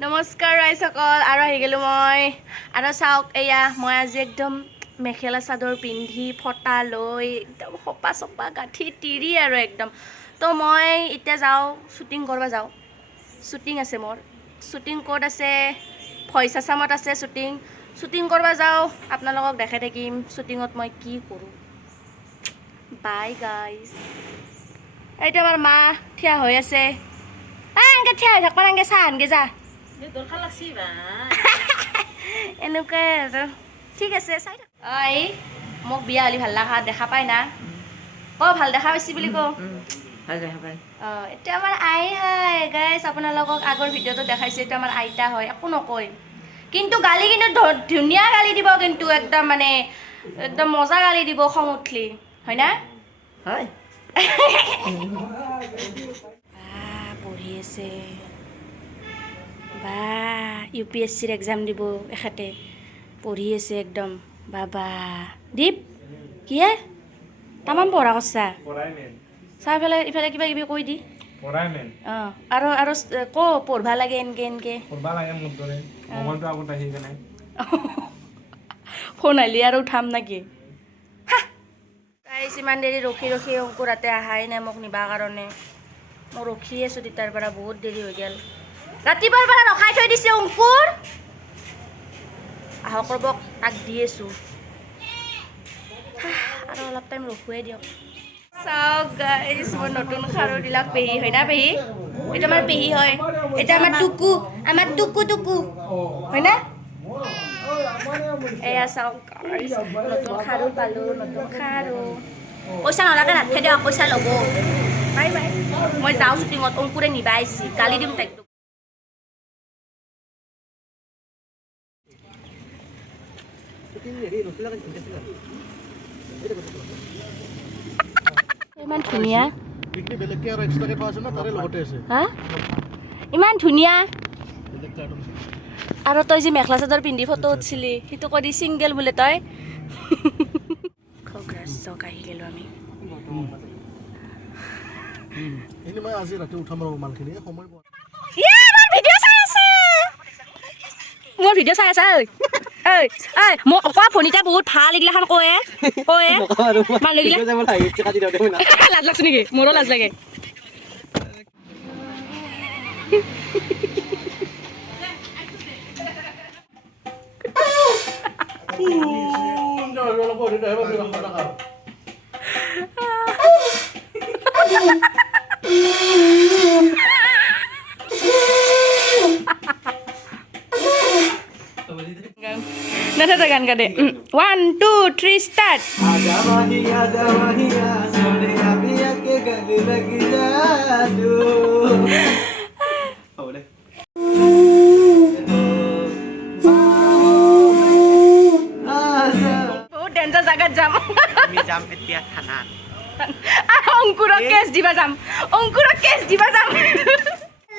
নমস্কাৰ ৰাইজসকল আৰু আহি গ'লোঁ মই আৰু চাওক এয়া মই আজি একদম মেখেলা চাদৰ পিন্ধি ফটা লৈ একদম খোপা চপা গাঁঠি তিৰি আৰু একদম তো মই এতিয়া যাওঁ শ্বুটিং কৰিব যাওঁ শ্বুটিং আছে মোৰ শ্বুটিং ক'ত আছে ভইচ আছামত আছে শ্বুটিং কৰিব যাওঁ আপোনালোকক দেখাই থাকিম শ্বুটিঙত মই কি কৰোঁ বাই গাইজ এইটো আমাৰ মা থিয় হৈ আছে এনেকৈ থিয় হৈ থাকবা এনেকৈ চাহ আনকৈ যা এনেকুৱাই আৰু ঠিক আছে চাই এই মোক বিয়া হ'লে ভাল লগা দেখা পাই না ভাল দেখা পাইছি বুলি কওঁ এতিয়া আমাৰ আই হয় গাইজ আপোনালোকক আগৰ ভিডিঅ'টো দেখাইছে এইটো আমাৰ আইতা হয় একো নকয় কিন্তু গালি কিন্তু ধুনীয়া গালি দিব কিন্তু একদম মানে একদম মজা গালি দিব খং উঠলি হয় না হয় পঢ়ি আছে বা UPSCৰ এক্সাম দিব এখেতে পঢ়ি আছে একদম বাবা দীপ কি হে তামাম পঢ়া কৰছা চাই পেলাই ইফালে কিবা কিবি কৈ দি অঁ আৰু পঢ়বা লাগে এনেকে ফোন আহিলি আৰু উঠাম নেকি তাই ইমান দেৰি ৰখি অংকুৰ হাতে অহাই নাই মোক নিবা কাৰণে মই ৰখি আছোঁ তেতিয়াৰ পৰা বহুত দেৰি হৈ গ'ল ৰাতিপুৱাৰ পৰা ৰখাই থৈ দিছে অংকুৰ আহক ৰ'বক তাক দি আছোঁ আৰু অলপ টাইম ৰখুৱাই দিয়ক চাওক গাইজ মই নতুন খাৰু দিলাক পেহী হয় না পেহী এইটো আমাৰ পেহী হয় এইটো আমাৰ টুকু হয় না এয়া চাওক নতুন খাৰু পালোঁ নতুন খাৰু পইচা নলাকে নাথাকে দিয়ক পইচা ল'ব বাই বাই মই যাওঁ শ্বুটিঙত অংকুৰে নিবা আহিছি গালি দিম তাইক ইমান ধুনীয়া ইমান ধুনীয়া আৰু তই যে মেখেলা চাদৰ পিন্ধি ফটো উঠিছিলি সেইটো কৰি ছিংগল বোলে তই আহি গ'লোঁ আমি মোৰ ভিডিঅ' চাই আছে মোক অকল ফোনিটা বহুত ভাল এইগিলাখান কয়ে লাজ লাগছে নেকি মোৰো লাজ লাগে Nada kan kade 1 2 3 start aja wahiya sone abiya ke gale lag jadu boleh oh dancer jagat jam ami jam etia thanan ongkura case diba jam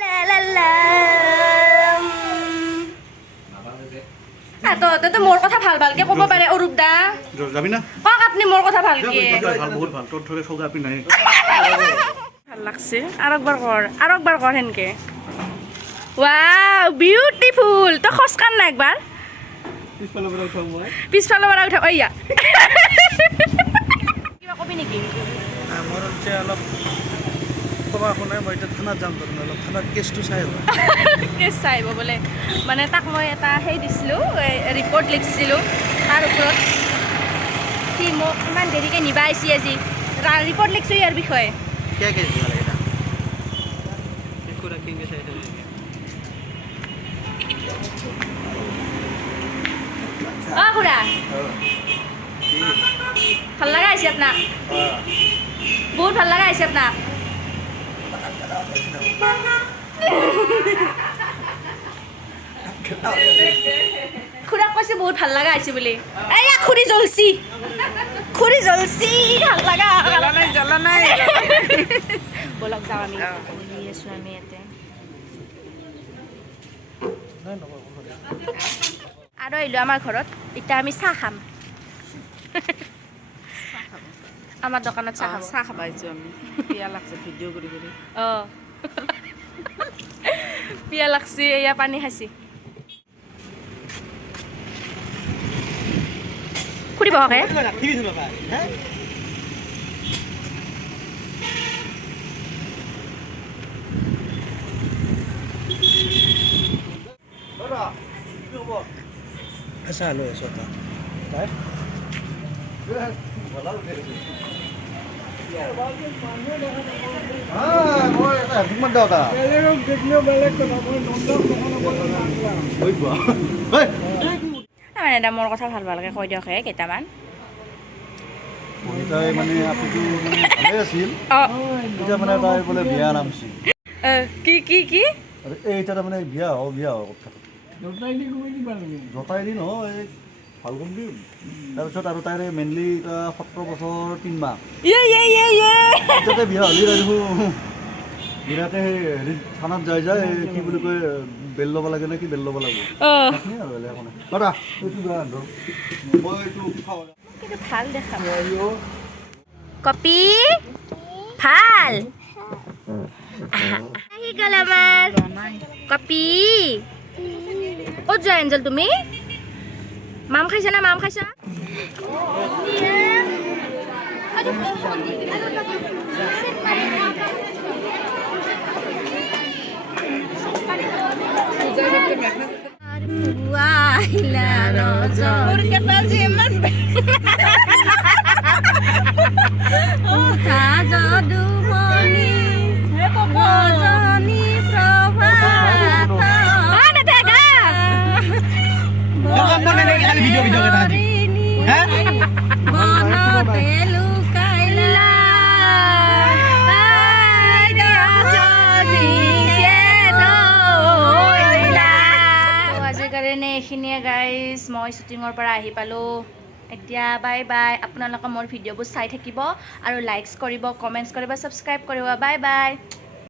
la la la তো মোৰ কথা ভালকে ক'ব পাৰে অৰূপ দা যাবি না কওক আপুনি মোৰ কথা ভালকে বহুত ভাল তোৰ থৰে সগা আপনি নাই ভাল লাগছে আৰু একবাৰ কৰ হেনকে ওয়াও বিউটিফুল তো খসকান না একবাৰ পিছফালৰ পৰা উঠাম অইয়া কিবা কবি নেকি মোৰ যে অলপ কবা শুনাই মই এটা থানাত যাম তো অলপ থানাত কেছটো চাই হ'ব কেছ চাই হ'ব বোলে মানে তাক মই এটা সেই দিছিলোঁ ৰিপৰ্ট লিখিছিলোঁ তাৰ ওপৰত সি মোক ইমান দেৰিকৈ নিবা আহিছে আজি ৰিপৰ্ট লিখিছোঁ ইয়াৰ বিষয়ে খুৰা ভাল লগা আহিছে আপোনাক বহুত ভাল লগা আহিছে আপোনাক খুৰাক কৈছে বহুত ভাল লগা আহিছে বুলি এয়া খুৰী জ্বলছি ভাল লগা জ্বলা নাই বলক যাওঁ আমি বহি আছোঁ আমি ইয়াতে আৰু আহিলোঁ আমাৰ ঘৰত এতিয়া আমি চাহ খাম আমাৰ দোকানত চাহ খাব আহিছোঁ আমি বিয়া লাগছে ভিডিঅ' কৰি অঁ পিয়া লাগছি এয়া পানী খাইছি খুৰিব হকে Asa lo eso ta. Đấy. Moi ta thumman daw ta. Oi ba. Hey. মানে এটা মোৰ কথা ভাল ভালকে কৈ দিয়ক হে কেইটামান তাই মানে আপুটো মানে ভালে আছিল এতিয়া মানে তাই বোলে বিয়া নামছি কি আৰু এইটা মানে বিয়া কথা জতাই দি নহয় এই ভাল কম দিম তাৰপিছত আৰু তাইৰে মেইনলি 17 বছৰ 3 মাহ তাতে বিয়া হ'লি দেখো বিৰাটে হেৰি থানাত যায় কি বুলি কয় বেল ল'ব লাগে নে কি বেল ল'ব লাগিব আৰু বেলেগ একো নাই দাদা এইটো মই এইটো খাওঁ কিন্তু ভাল দেখা কপি ভাল আহি গ'ল আমাৰ কপি ক'ত যোৱা এঞ্জেল তুমি মাম খাইছা না মাম খাইছা এইখিনিয়ে গাইজ মই শ্বুটিঙৰ পৰা আহি পালোঁ এতিয়া বাই বাই আপোনালোকে মোৰ ভিডিঅ'বোৰ চাই থাকিব আৰু লাইকছ কৰিব কমেণ্টছ কৰিব ছাবস্ক্ৰাইব কৰিব বাই বাই